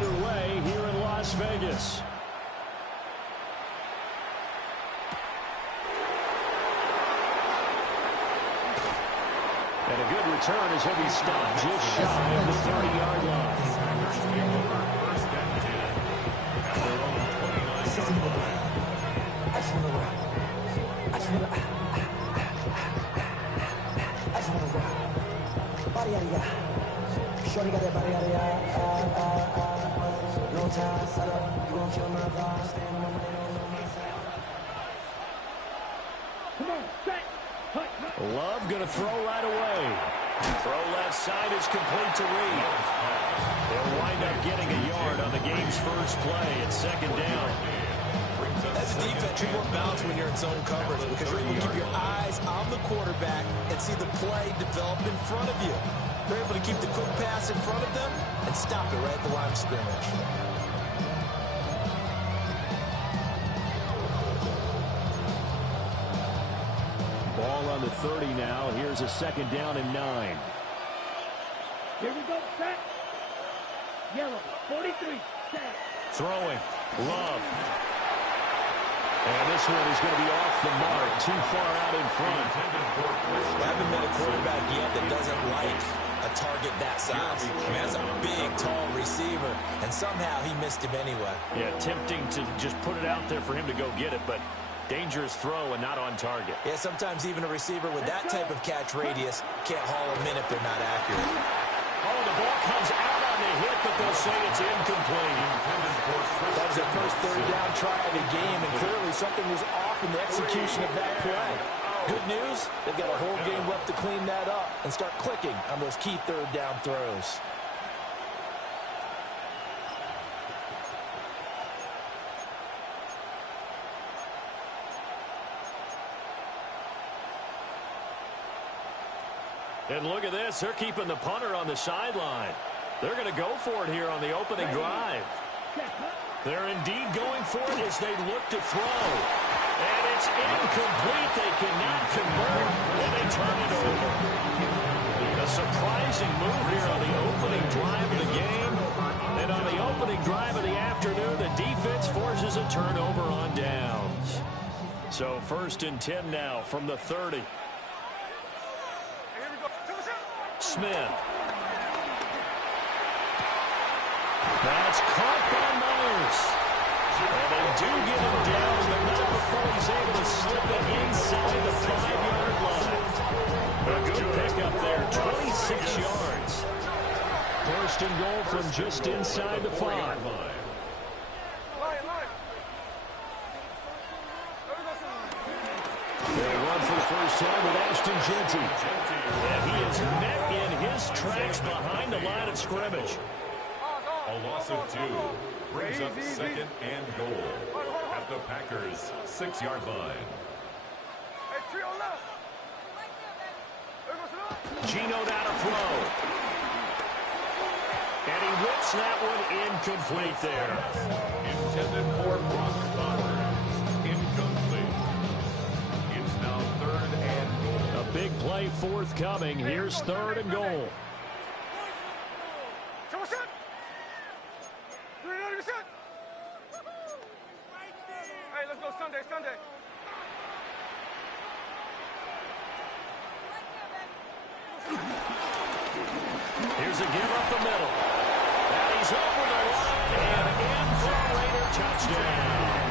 underway here in Las Vegas. And a good return as he'll be stopped just shy of the 30-yard line. Shorty got that body out of no time, set up, you gon' kill my vibe. Stand on my money, come on, set. Love gonna throw right away. Throw left side is complete to Reed. They'll wind up getting a yard on the game's first play at second down. As a defense, you're more balanced when you're in zone coverage because you're able to keep your eyes on the quarterback and see the play develop in front of you. They're able to keep the quick pass in front of them and stop it right at the line of scrimmage. Ball on the 30 now. Here's a second down and 9. Here we go, set. Yellow, 43, set. Throwing. Love. And this one is going to be off the mark. Too far out in front. I haven't met a quarterback yet that doesn't like a target that size. I mean, that's a big, tall receiver, and somehow he missed him anyway. Yeah, tempting to just put it out there for him to go get it, but dangerous throw and not on target. Yeah, sometimes even a receiver with that type of catch radius can't haul them in if they're not accurate. Oh, the ball comes out on the hit, but they'll say it's incomplete. That was their first third down try of the game, and clearly something was off in the execution of that play. Good news, they've got a whole game left to clean that up and start clicking on those key third down throws. And look at this. They're keeping the punter on the sideline. They're going to go for it here on the opening drive. They're indeed going for it as they look to throw. And it's incomplete. They cannot convert, and they turn it over. A surprising move here on the opening drive of the game. And on the opening drive of the afternoon, the defense forces a turnover on downs. So 1st and 10 now from the 30. Smith. That's caught by Myers. And they do get him down, but not before he's able to slip it inside the 5-yard line. A good pickup there, 26 yards. 1st and goal from just inside the 5. They'll run for the first time with Ashton Jeanty. And he is met in his tracks behind the line of scrimmage. A loss of 2 brings up 2nd and goal at the Packers' 6-yard line. Gino down to throw. And he whips that one incomplete there. Intended for Brock Bowers. Incomplete. It's now 3rd and goal. A big play forthcoming. Here's 3rd and goal. Hey, let's go Sunday. Here's a give up the middle. And he's over the line and in for a Raider touchdown.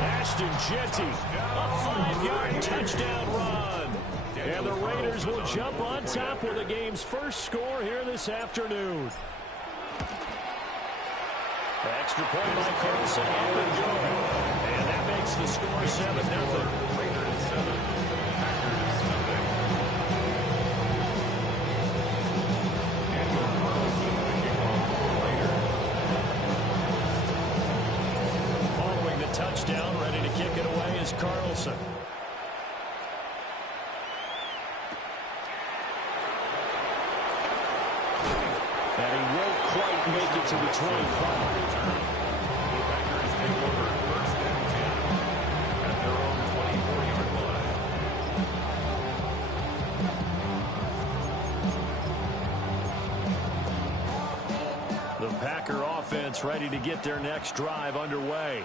Ashton Jeanty, a 5-yard touchdown run. And the Raiders will jump on top with the game's first score here this afternoon. Extra point by Carlson, up and good. And that makes the score 7-0. Raiders 7, Packers nothing. Daniel Carlson picking off the Raiders. Following the touchdown, ready to kick it away is Carlson. And he won't quite make it to the 25. The Packers take over 1st and 10 at their own 24-yard line. The Packer offense ready to get their next drive underway.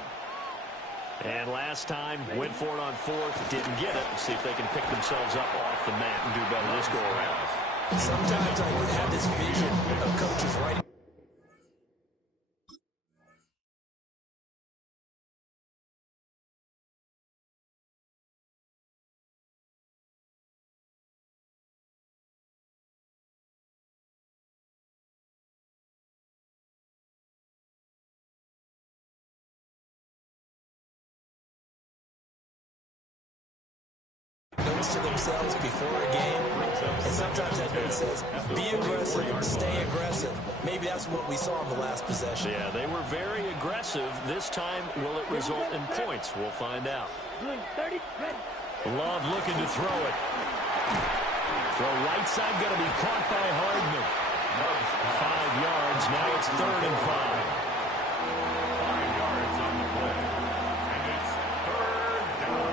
And last time, went for it on fourth, didn't get it. Let's see if they can pick themselves up off the mat and do better this go around. Sometimes I have this vision of coaches writing. Notes to themselves before a game, and sometimes that note says, be aggressive, stay aggressive. Maybe that's what we saw in the last possession. Yeah, they were very aggressive. This time, will it result in points? We'll find out. Love looking to throw it. Throw right side, going to be caught by Hardman. 5 yards, now it's 3rd and 5. 5 yards on the play. And it's 3rd down.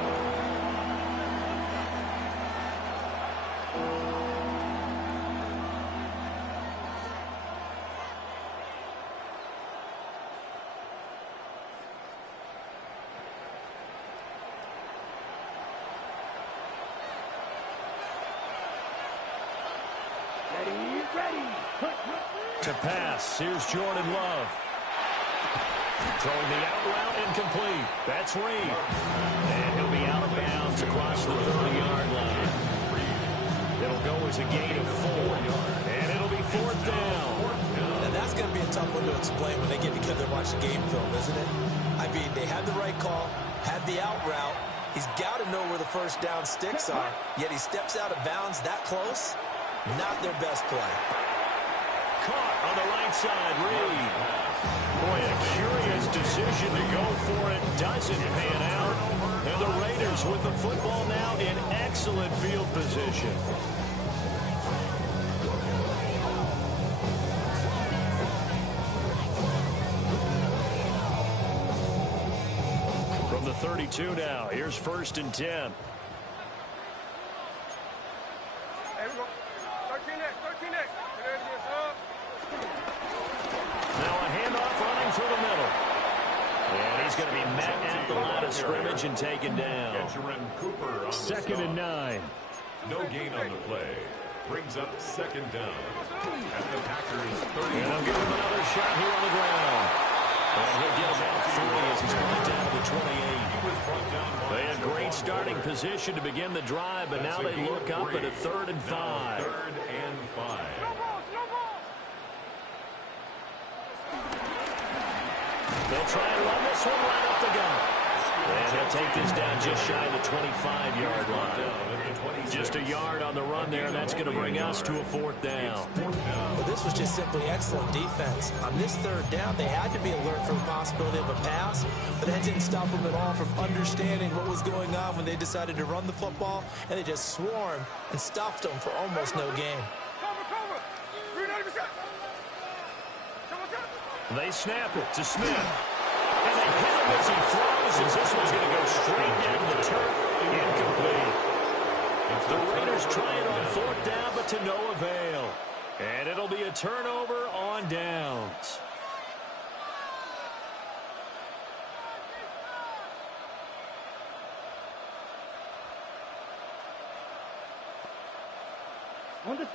To pass, here's Jordan Love. Throwing the out route, incomplete. That's Reed. And he'll be out of bounds across the 30-yard line. It'll go as a gain of 4. And it'll be 4th down. And that's going to be a tough one to explain when they get together and watch the game film, isn't it? I mean, they had the right call, had the out route. He's got to know where the first down sticks are, yet he steps out of bounds that close. Not their best play. Caught on the right side, Reed. Boy, a curious decision to go for it. Doesn't pan out. And the Raiders with the football now in excellent field position. From the 32 now, here's 1st and 10. Hey, we go. 13 next. Now a handoff running through the middle. And he's going to be met at the line of scrimmage and taken down. Jerome Cooper on the 2nd and 9. No gain on the play. Brings up 2nd down. At the Packers 30. And they'll give him another shot here on the ground. And he'll get about 3 as he's brought down to the 28. They had great starting position to begin the drive, but now they look up at a 3rd and 5. 3rd and 5. They'll try and run this one right up the gut. And he'll take this down just shy of the 25-yard line. Just a yard on the run there, and that's going to bring us to a 4th down. Well, this was just simply excellent defense. On this 3rd down, they had to be alert for the possibility of a pass, but that didn't stop them at all from understanding what was going on when they decided to run the football, and they just swarmed and stopped them for almost no gain. They snap it to Smith. And they hit him as he throws, as this one's going to go straight down the turf. Incomplete. The Raiders try it on 4th down, but to no avail. And it'll be a turnover on downs.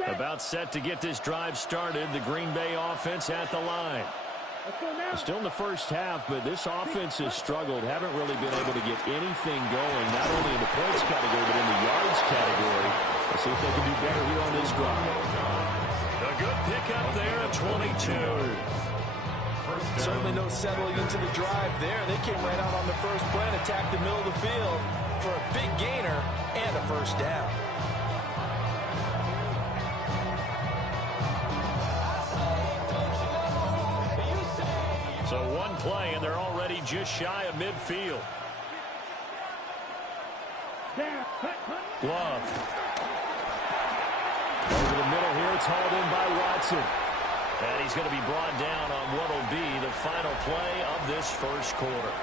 About set to get this drive started. The Green Bay offense at the line. Still in the first half, but this offense has struggled. Haven't really been able to get anything going, not only in the points category, but in the yards category. Let's see if they can do better here on this drive. A good pickup there at 22. Certainly no settling into the drive there. They came right out on the first play and attacked the middle of the field for a big gainer and a 1st down. So one play, and they're already just shy of midfield. Love. Over the middle here, it's hauled in by Watson. And he's going to be brought down on what will be the final play of this first quarter.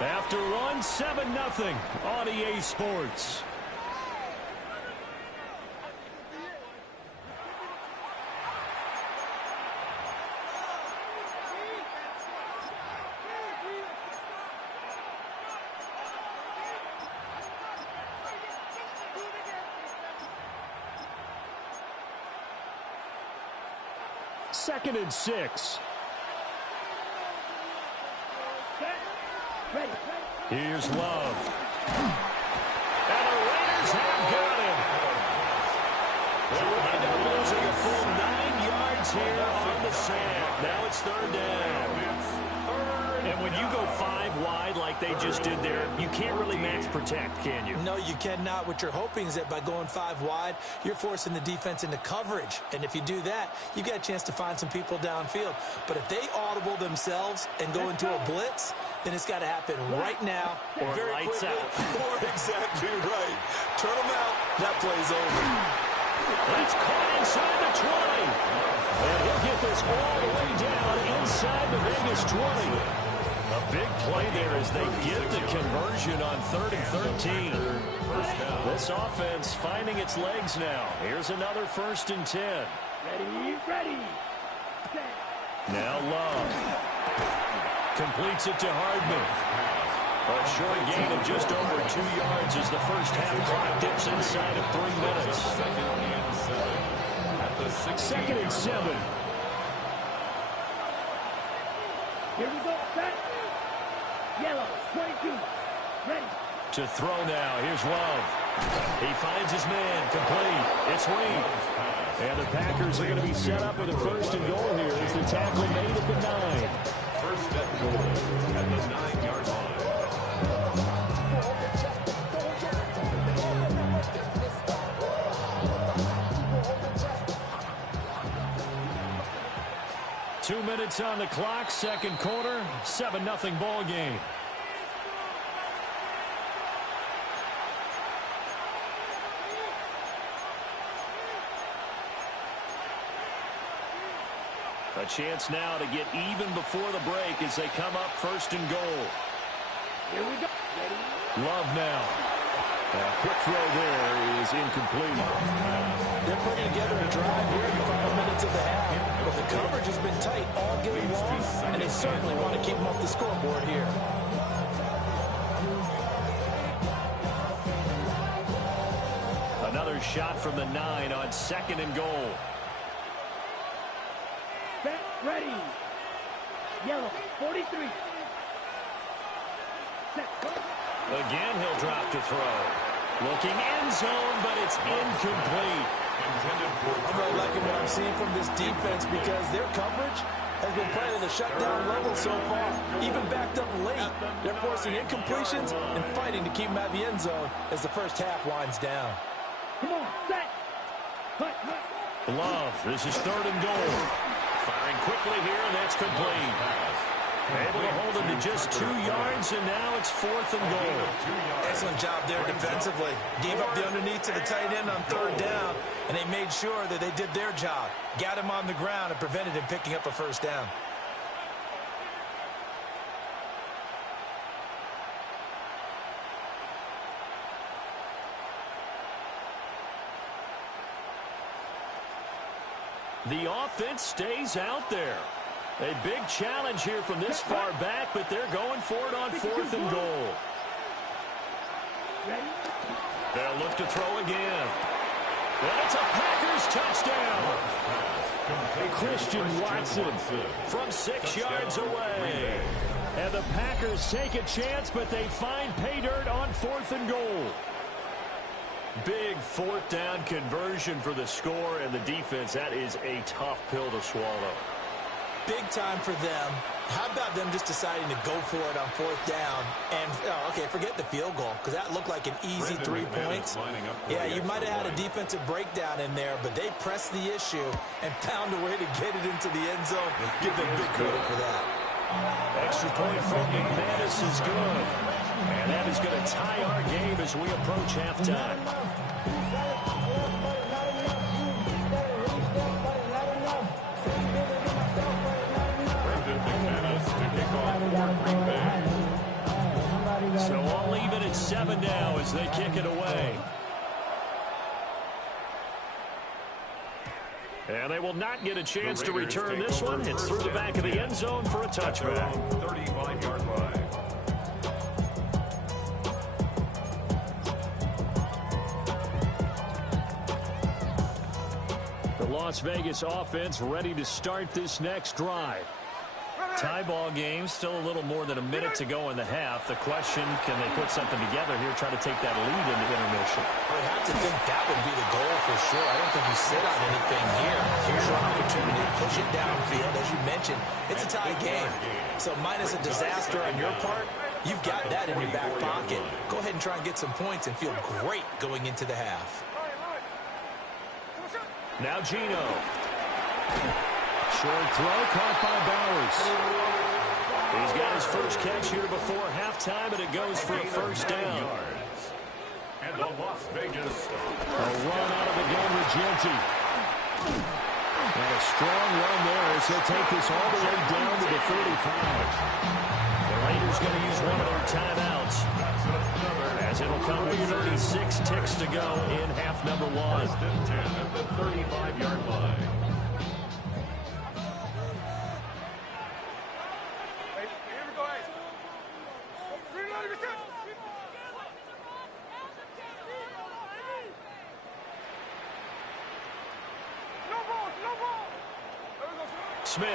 After one, 7-0 on EA Sports. 2nd and 6. Here's Love. And the Raiders have got him. They'll wind up losing a full 9 yards here on the sack. Now it's 3rd down. And when you go 5 wide like they just did there, you can't really max protect, can you? No, you cannot. What you're hoping is that by going 5 wide, you're forcing the defense into coverage. And if you do that, you've got a chance to find some people downfield. But if they audible themselves and go into a blitz, then it's got to happen right now or very lights quickly. out. Or exactly right. Turn them out. That play's over. That's caught inside the 20. And he'll get this all the way down inside the Vegas 20. A big play there as they get the conversion on 3rd and 13. This offense finding its legs now. Here's another 1st and 10. Ready. Now Love. Completes it to Hardman. A short gain of just over 2 yards as the first half clock dips inside of 3 minutes. 2nd and 7. Here we go. Set. Yellow. 22. Ready. To throw now. Here's Love. He finds his man. Complete. It's Reed. And the Packers are going to be set up with a 1st and goal here as the tackle made at the 9. 1st and goal at the 9-yard line. Two minutes on the clock, 2nd quarter, 7-0 ball game. A chance now to get even before the break as they come up 1st and goal. Here we go. Ready. Love now. A quick throw there is incomplete. They're putting together a drive here in the final minutes of the half. But the coverage has been tight all game long, and they certainly want to keep them off the scoreboard here. Another shot from the 9 on 2nd and goal. Set. Ready. Yellow. 43. Set. Go. Again, he'll drop to throw. Looking end zone, but it's incomplete. I'm really liking what I'm seeing from this defense because their coverage has been playing at a shutdown level so far. Even backed up late, they're forcing incompletions and fighting to keep them out of the end zone as the first half winds down. Come on. Set. Hut. Love, this is 3rd and goal. Firing quickly here, and that's complete. Able to hold him to just 2 yards, and now it's 4th and goal. Excellent job there defensively. Gave up the underneath to the tight end on 3rd down, and they made sure that they did their job. Got him on the ground and prevented him picking up a 1st down. The offense stays out there. A big challenge here from this far back, but they're going for it on 4th and goal. Ready. They'll look to throw again. And it's a Packers touchdown. Christian Watson from 6 yards away. And the Packers take a chance, but they find pay dirt on 4th and goal. Big 4th down conversion for the score and the defense. That is a tough pill to swallow. Big time for them. How about them just deciding to go for it on 4th down? And, okay, forget the field goal, because that looked like an easy 3 points. Yeah, you might have had a defensive breakdown in there, but they pressed the issue and found a way to get it into the end zone. Give them big credit for that. Extra point from McManus is good. And that is going to tie our game as we approach halftime. So I'll leave it at 7 now as they kick it away. And they will not get a chance to return this one. It's through the back of the end zone for a touchback. 35-yard line. The Las Vegas offense ready to start this next drive. Tie ball game, still a little more than a minute to go in the half. The question, can they put something together here, try to take that lead into intermission? I would have to think that would be the goal for sure. I don't think you sit on anything here. Here's your opportunity to push it downfield. As you mentioned, it's a tie game. So minus a disaster on your part, you've got that in your back pocket. Go ahead and try and get some points and feel great going into the half. Now Geno. Short throw caught by Bowers. He's got his first catch here before halftime, and it goes for a first down. And the Las Vegas. A run out of the gun with Genty. And a strong run there as he'll take this all the way down to the 35. The Raiders going to use one of their timeouts, as it'll come with 36 ticks to go in half number one. First and 10 at the 35-yard line. Smith.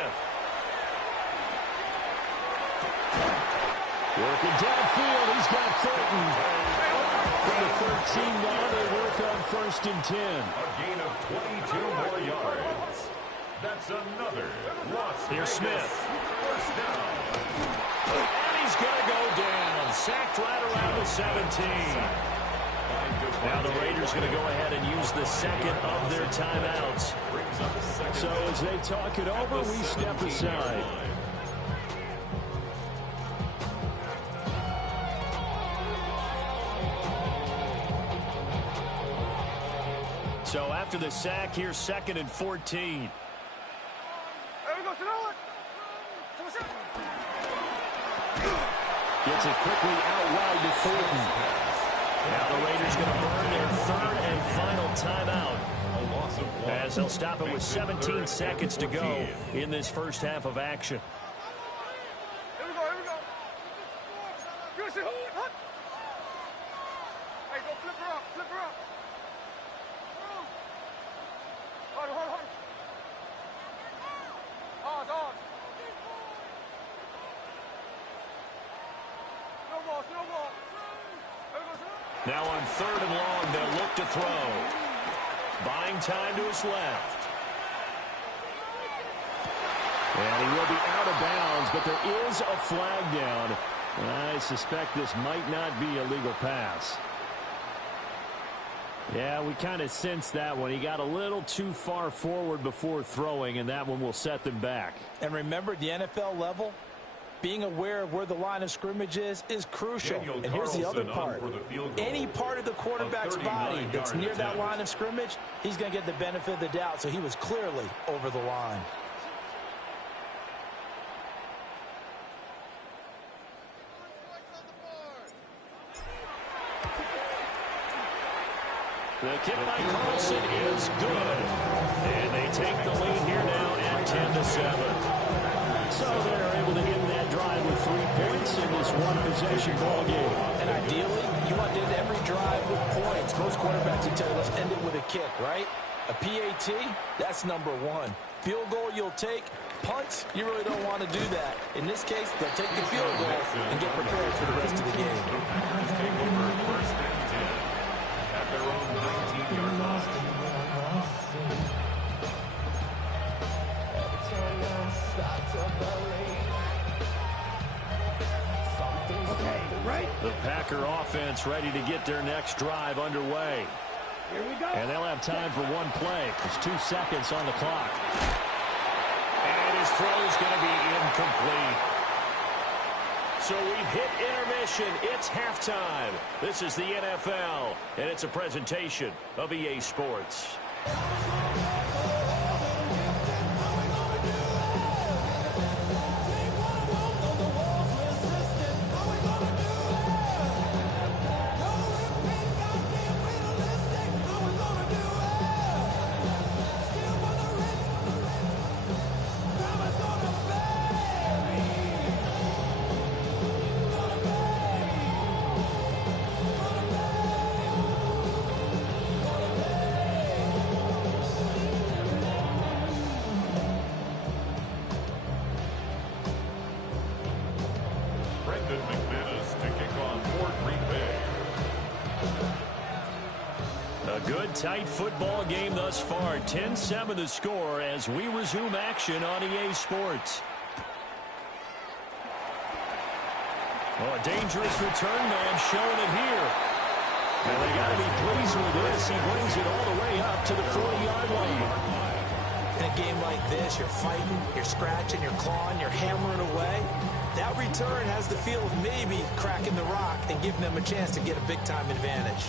Working downfield. He's got Thornton. From the 13 now, they work on first and 10. A gain of 22 more yards. That's another loss. Here's Smith. First down. And he's going to go down. Sacked right around the 17. Now the Raiders going to go ahead and use the second of their timeouts. So as they talk it over, we step aside. So after the sack, here's second and 14. Gets it quickly out wide to Thornton. Now the Raiders going to burn their third and final timeout, as they'll stop it with 17 seconds to go in this first half of action. Here we go. Hey, go flip her up. Hold. Ours. Snowball. Now on third and long, they'll look to throw. Buying time to his left. And he will be out of bounds, but there is a flag down. And I suspect this might not be a legal pass. Yeah, we kind of sensed that one. He got a little too far forward before throwing, and that one will set them back. And remember, the NFL level, being aware of where the line of scrimmage is crucial. And here's the other part. Any part of the quarterback's body that's near that line of scrimmage, he's going to get the benefit of the doubt. So he was clearly over the line. The kick by Carlson is good. And they take the lead here now at 10-7. So they're able to end that drive with 3 points in this one-possession ball game. And ideally, you want to end every drive with points. Most quarterbacks will tell you, let's end it with a kick, right? A PAT, that's number 1. Field goal you'll take. Punts, you really don't want to do that. In this case, they'll take the field goal and get prepared for the rest of the game. Take over first and 10 at their own 19-yard line. The Packer offense ready to get their next drive underway. Here we go. And they'll have time for one play. There's 2 seconds on the clock. And his throw is going to be incomplete. So we've hit intermission. It's halftime. This is the NFL, and it's a presentation of EA Sports. A good, tight football game thus far. 10-7 the score as we resume action on EA Sports. Oh, a dangerous return man showing it here. And they got to be pleased with this. He brings it all the way up to the 40-yard line. In a game like this, you're fighting, you're scratching, you're clawing, you're hammering away. That return has the feel of maybe cracking the rock and giving them a chance to get a big-time advantage.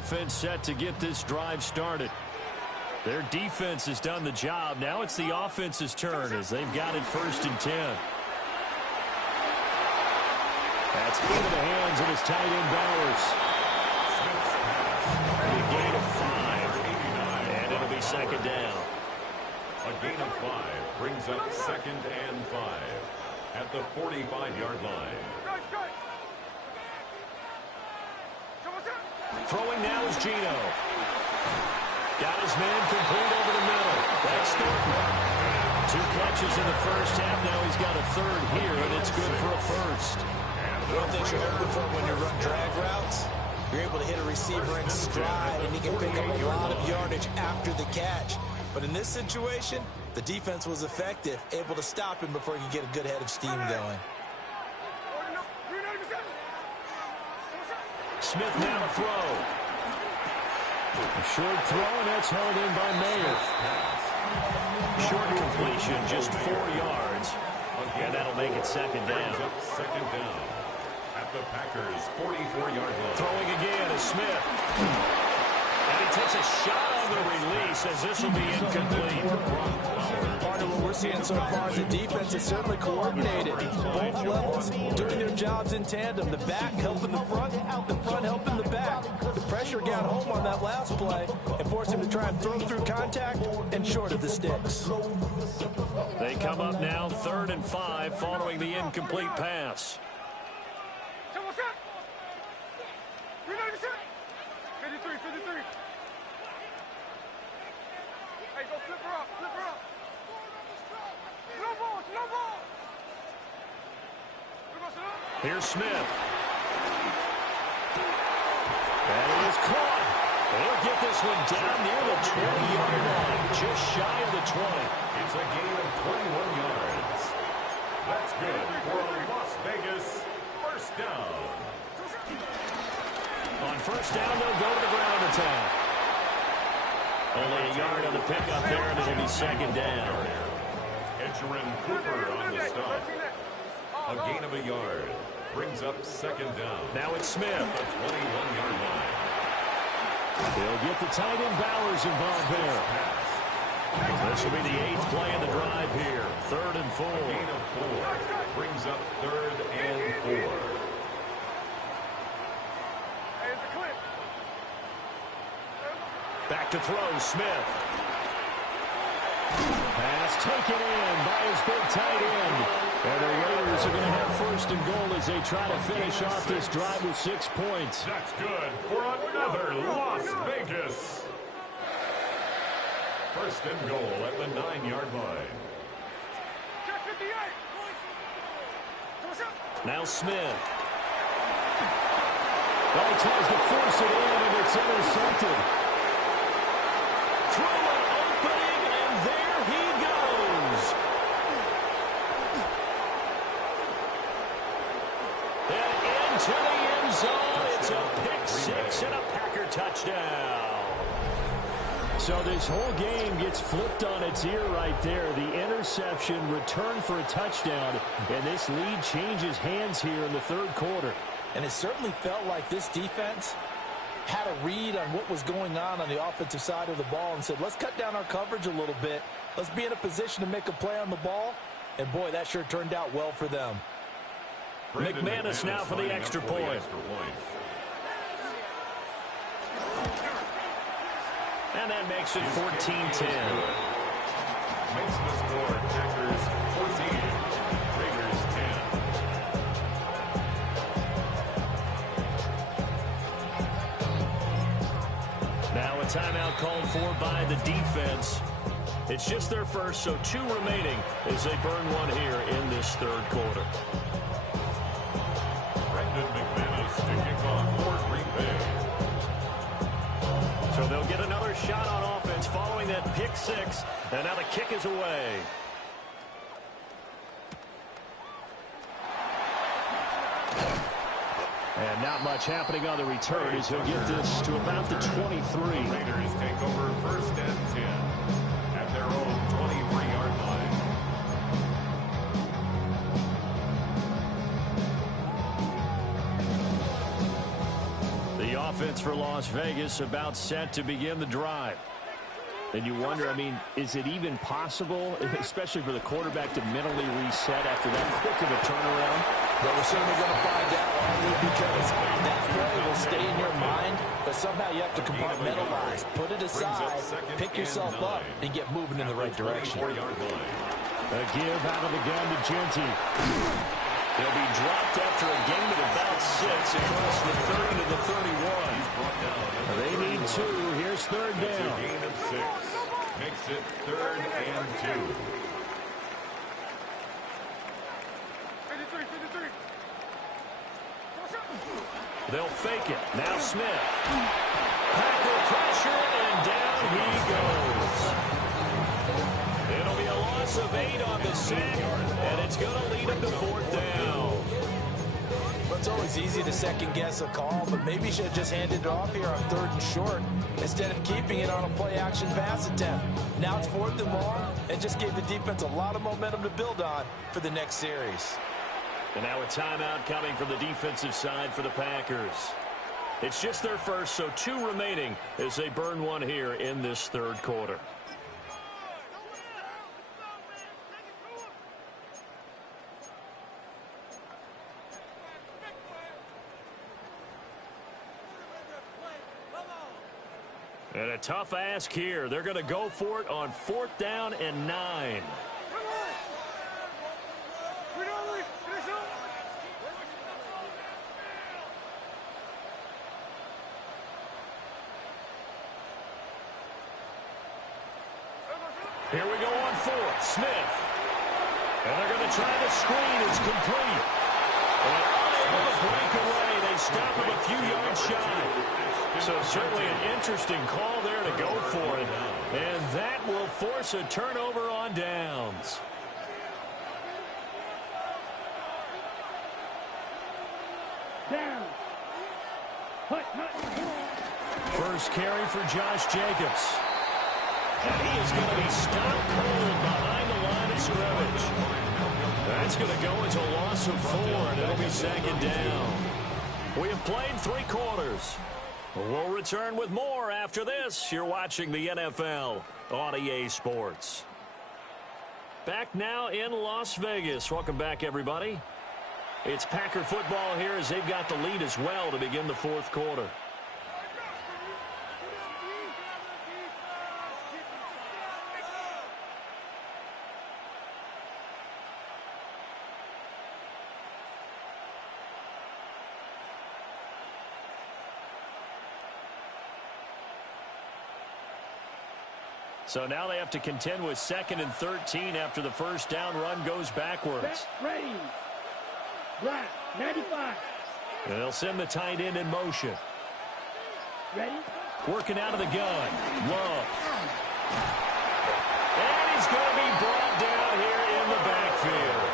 Offense set to get this drive started. Their defense has done the job. Now it's the offense's turn as they've got it 1st and 10. That's into the hands of his tight end Bowers. A gain of 5, and it'll be 2nd down. A gain of 5 brings up 2nd and 5 at the 45-yard line. Throwing now is Gino. Got his man complete over the middle. That's Thornton. 2 catches in the first half. Now he's got a 3rd here, and it's good for a 1st. One thing you're hoping for when you run drag routes, you're able to hit a receiver in stride, and he can pick up a lot of yardage after the catch. But in this situation, the defense was effective, able to stop him before he could get a good head of steam going. Smith now to throw. A short throw, and that's held in by Mayer. Short completion, just 4 yards. And that'll make it 2nd down. 2nd down at the Packers' 44-yard line. Throwing again is Smith. And he takes a shot on the release as this will be incomplete. Part of what we're seeing so far is the defense is certainly coordinated. Both levels doing their jobs in tandem. The back helping the front helping the back. The pressure got home on that last play and forced him to try and throw through contact and short of the sticks. They come up now 3rd and 5 following the incomplete pass. 53. Hey, go flip her up. No ball. Here's Smith. And it is caught. They'll get this one down near the 20-yard line, just shy of the 20. It's a gain of 21 yards. That's good for a Las Vegas 1st down. On 1st down, they'll go to the ground attack. Only a yard on the pickup there, and it'll be 2nd down. Edgerrin Cooper on the stop. A gain of a yard brings up 2nd down. Now it's Smith. The 21-yard line. They'll get the tight end Bowers involved there. This will be the 8th play of the drive here. 3rd and 4. A gain of 4 brings up 3rd and 4. Back to throw, Smith. Pass taken in by his big tight end. And the Raiders are going to have 1st and goal as they try to finish off this drive with 6 points. That's good for another Las Vegas. 1st and goal at the 9-yard line. Now Smith. Well, he tries to force it in, and it's intercepted. Through an opening, and there he goes. And into the end zone. It's a pick 6 and a Packer touchdown. So this whole game gets flipped on its ear right there. The interception, return for a touchdown, and this lead changes hands here in the 3rd quarter. And it certainly felt like this defense had a read on what was going on the offensive side of the ball and said, let's cut down our coverage a little bit. Let's be in a position to make a play on the ball. And, boy, that sure turned out well for them. McManus now for the extra point. And that makes it 14-10. Makes the score Packers 14, Raiders 10. timeout called for by the defense. It's just their first, so 2 remaining as they burn one here in this third quarter. Brendan McManus to kick off for Green Bay. So they'll get another shot on offense following that pick 6, and now the kick is away. And not much happening on the return as he'll get this to about the 23. Raiders take over first and 10 at their own 23-yard line. The offense for Las Vegas about set to begin the drive. And you wonder, I mean, is it even possible, especially for the quarterback, to mentally reset after that quick of a turnaround? But we're certainly going to find out, because that play will stay in your mind, but somehow you have to compartmentalize, put it aside, pick yourself up, and get moving in the right direction. A give out of the gun to Genty. They'll be dropped after a gain of about 6 across the 30 to the 31. They need 2. Here's third down. It's a gain of 6. Makes it 3rd and 2. 53, 53. They'll fake it. Now Smith. Packer pressure, and down he goes. It'll be a loss of 8 on the sack, and it's going to lead them to 4th down. Well, it's always easy to second-guess a call, but maybe you should have just handed it off here on 3rd and short instead of keeping it on a play-action pass attempt. Now it's 4th and long, and just gave the defense a lot of momentum to build on for the next series. And now a timeout coming from the defensive side for the Packers. It's just their first, so 2 remaining as they burn one here in this third quarter. And a tough ask here. They're going to go for it on 4th down and 9. Here we go on 4th. Smith. And they're going to try the screen. It's complete. And unable to break away. They stop him a few yards shy. So certainly an interesting call there to go for it. And that will force a turnover on downs. Down. Hut, hut. First carry for Josh Jacobs. And he is going to be stopped cold behind the line of scrimmage. That's going to go as a loss of 4, and it'll be 2nd down. We have played 3 quarters. We'll return with more after this. You're watching the NFL on EA Sports. Back now in Las Vegas. Welcome back, everybody. It's Packer football here as they've got the lead as well to begin the 4th quarter. So now they have to contend with 2nd and 13 after the first down run goes backwards. Ready. Black, 95. And they'll send the tight end in motion. Ready. Working out of the gun. Love. And he's going to be brought down here in the backfield.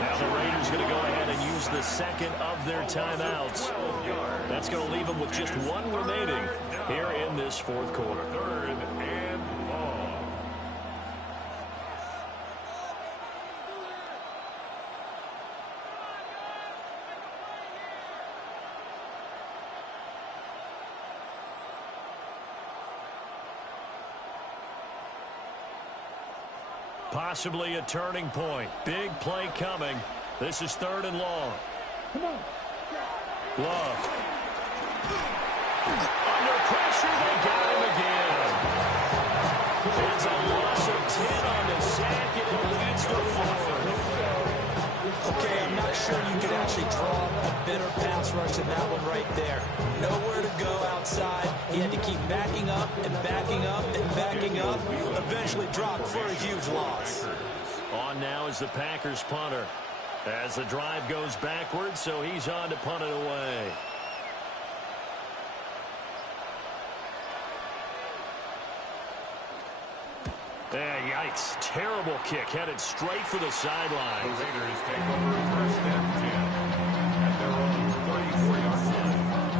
Now the Raiders going to go ahead and use the 2nd of their timeouts. That's going to leave them with just 1 remaining here in this 4th quarter. 3rd and long. Possibly a turning point. Big play coming. This is 3rd and long. Come on. Love. Under pressure, they got him again. It's a loss of 10 on the sack, and it leads to 4. Okay, I'm not sure you can actually draw a better pass rush than that one right there. Nowhere to go outside. He had to keep backing up and backing up and backing up. Eventually dropped for a huge loss. On now is the Packers punter. As the drive goes backwards, so he's on to punt it away. Yikes. Terrible kick. Headed straight for the sideline. The Raiders take over first and 10 at their own 34-yard line.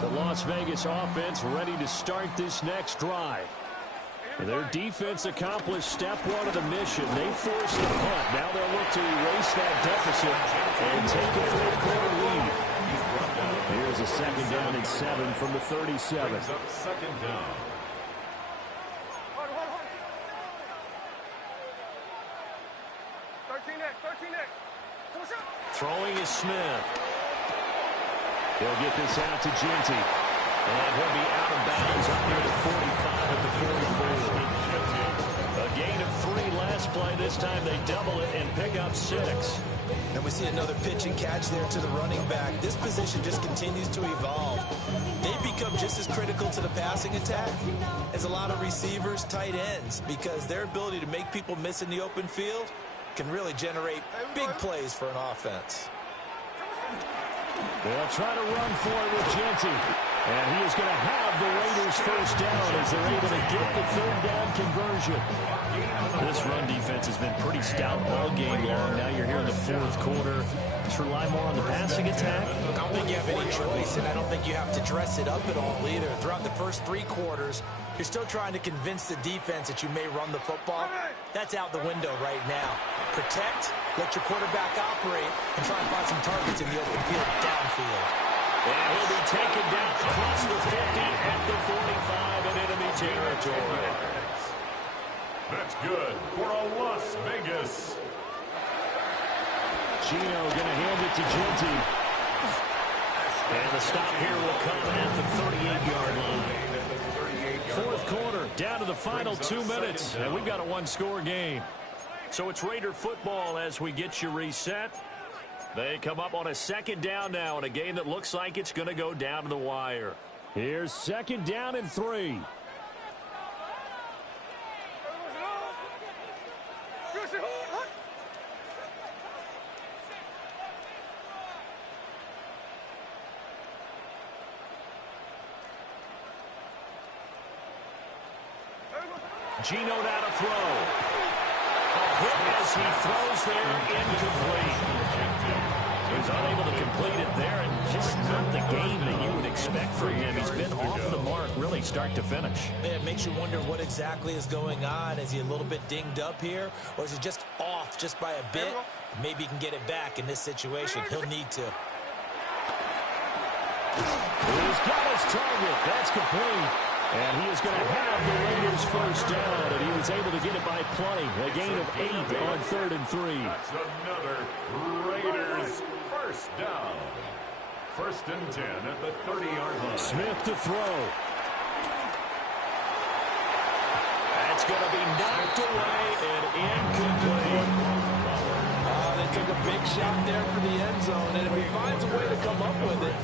The Las Vegas offense ready to start this next drive. Their defense accomplished step one of the mission. They forced the punt. Now they'll look to erase that deficit and take a fourth-quarter lead. Here's a 2nd down and 7 from the 37. Brings up 2nd down. Hold on. 13X. Throwing is Smith. He'll get this out to Jeanty. And he'll be out of bounds up near the 45 at the 44. A gain of 3 last play. This time they double it and pick up 6. And we see another pitch and catch there to the running back. This position just continues to evolve. They become just as critical to the passing attack as a lot of receivers, tight ends, because their ability to make people miss in the open field can really generate big plays for an offense. They'll try to run for it with Jeanty. And he is going to have the Raiders first down as they're able to get the 3rd down conversion. This run defense has been pretty stout all game long. Now you're here in the 4th quarter. Just rely more on the passing attack. I don't think you have any choice, and I don't think you have to dress it up at all either. Throughout the first 3 quarters, you're still trying to convince the defense that you may run the football. That's out the window right now. Protect, let your quarterback operate, and try and find some targets in the open field downfield. And he'll be taken down across the 50 at the 45 in enemy territory. That's good for a Las Vegas. Gino going to hand it to Jeanty. And the stop here will come at the 38-yard line. 4th quarter, down to the final 2 minutes, and we've got a 1-score game. So it's Raider football as we get you reset. They come up on a 2nd down now in a game that looks like it's going to go down to the wire. Here's 2nd down and 3. Gino now to throw. A hit as he throws there, incomplete. He's unable to complete it there, and just not the game that you would expect from him. He's been off the mark, really, start to finish. It makes you wonder what exactly is going on. Is he a little bit dinged up here, or is he just off just by a bit? Maybe he can get it back in this situation. He'll need to. He's got his target. That's complete. And he is going to have the Raiders first down, and he was able to get it by plenty. A gain of 8 on 3rd and 3. That's another Raiders first down. 1st and 10 at the 30-yard line. Smith to throw. That's going to be knocked away and incomplete. They took a big shot there for the end zone, and if he finds a way to come up with it,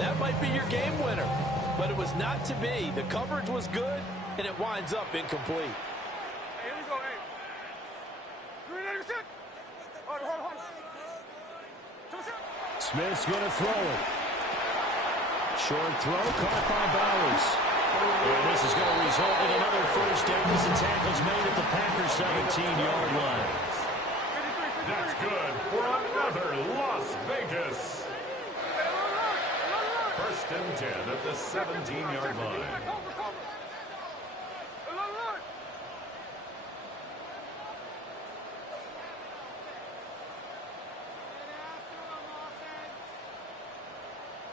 that might be your game winner. But it was not to be. The coverage was good, and it winds up incomplete. Hey, here we go, hey. 386. Hold on. Smith's going to throw it. Short throw caught by Bowers. And this is going to result in another first down as the tackle's made at the Packers 17-yard line. That's good for another Las Vegas. 1st and 10 at the 17-yard line.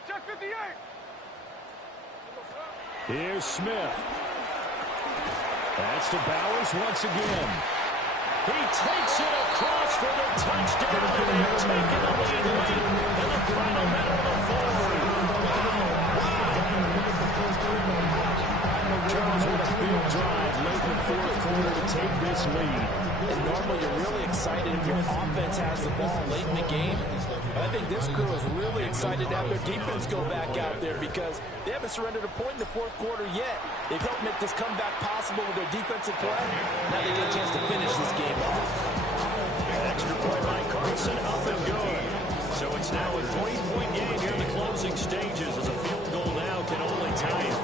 Check 58. Here's Smith. That's to Bowers once again. He takes it across for the touchdown, and they're taking the lead late in the final minute of the fourth. Charles with a big drive. quarter to take this lead. And normally you're really excited if your offense has the ball late in the game. But I think this crew is really excited to have their defense go back out there because they haven't surrendered a point in the fourth quarter yet. They've helped make this comeback possible with their defensive play. Now they get a chance to finish this game off. Extra point by Carlson, up and good. So it's now a 3-point game here in the closing stages as a field goal now can only tie it.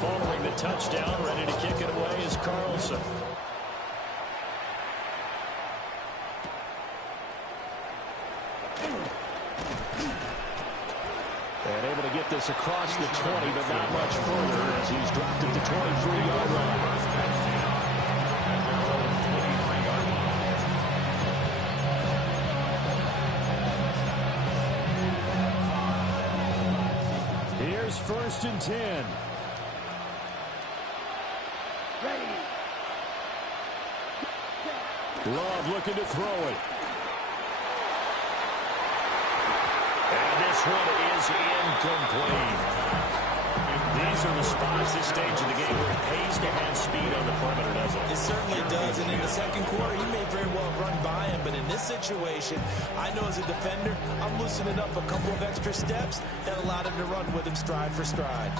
Following the touchdown, ready to kick it away is Carlson. And able to get this across the 20, but not much further as he's dropped it to 23-yard line. Here's 1st and 10. Ready. Love looking to throw it. And this one is incomplete. These are the spots this stage of the game where it pays to have speed on the perimeter, doesn't it? It certainly does, and in the second quarter, he may very well run by him, but in this situation, I know as a defender, I'm loosening up a couple of extra steps that allowed him to run with him stride for stride.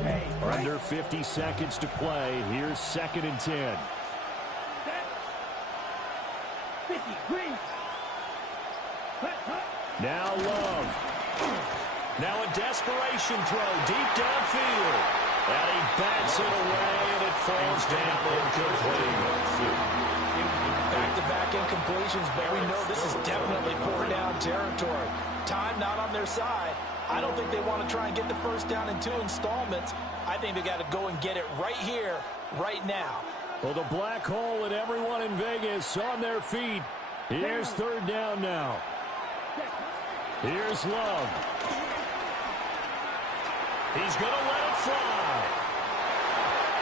Okay. Right. Under 50 seconds to play. Here's 2nd and 10. 50. Green. Hut, hut. Now Love. Now a desperation throw deep downfield. And he bats it away, and it falls down incomplete. Back-to-back incompletions, but we know this is definitely 4-down territory. Time not on their side. I don't think they want to try and get the first down in 2 installments. I think they got to go and get it right here, right now. Well, the black hole and everyone in Vegas on their feet. Here's 3rd down now. Here's Love. He's going to let it fly.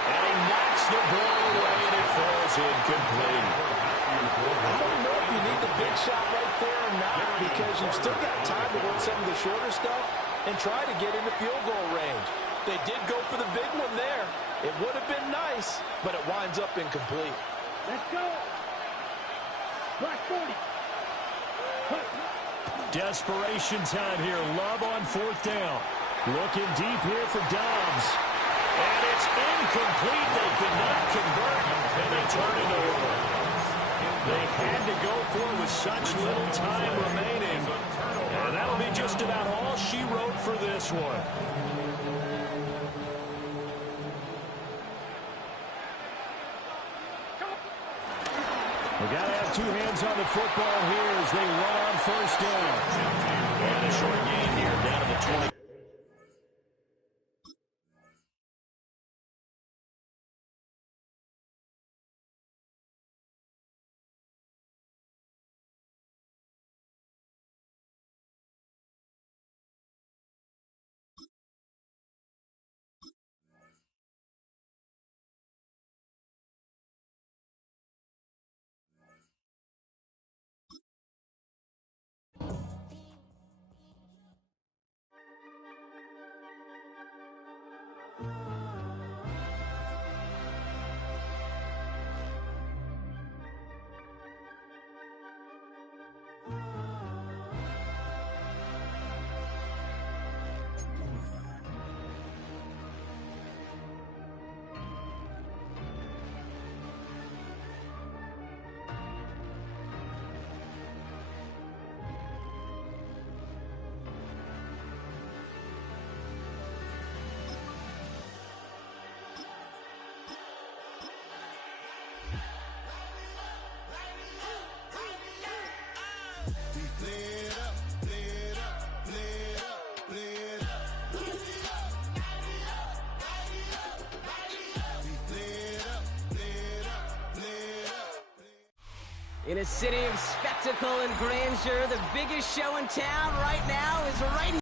And he knocks the ball away, and it falls incomplete. I don't know if you need the big shot right there or not because you've still got time to work some of the shorter stuff and try to get into field goal range. They did go for the big one there. It would have been nice, but it winds up incomplete. Let's go. Black 40. Hut. Desperation time here. Love on 4th down. Looking deep here for Dobbs. And it's incomplete. They could not convert, and they turn it over. They had to go for it with such little time remaining. And that'll be just about all she wrote for this one. We got to have 2 hands on the football here as they run on 1st down. And a short gain here down to the 20. In a city of spectacle and grandeur, the biggest show in town right now is right here.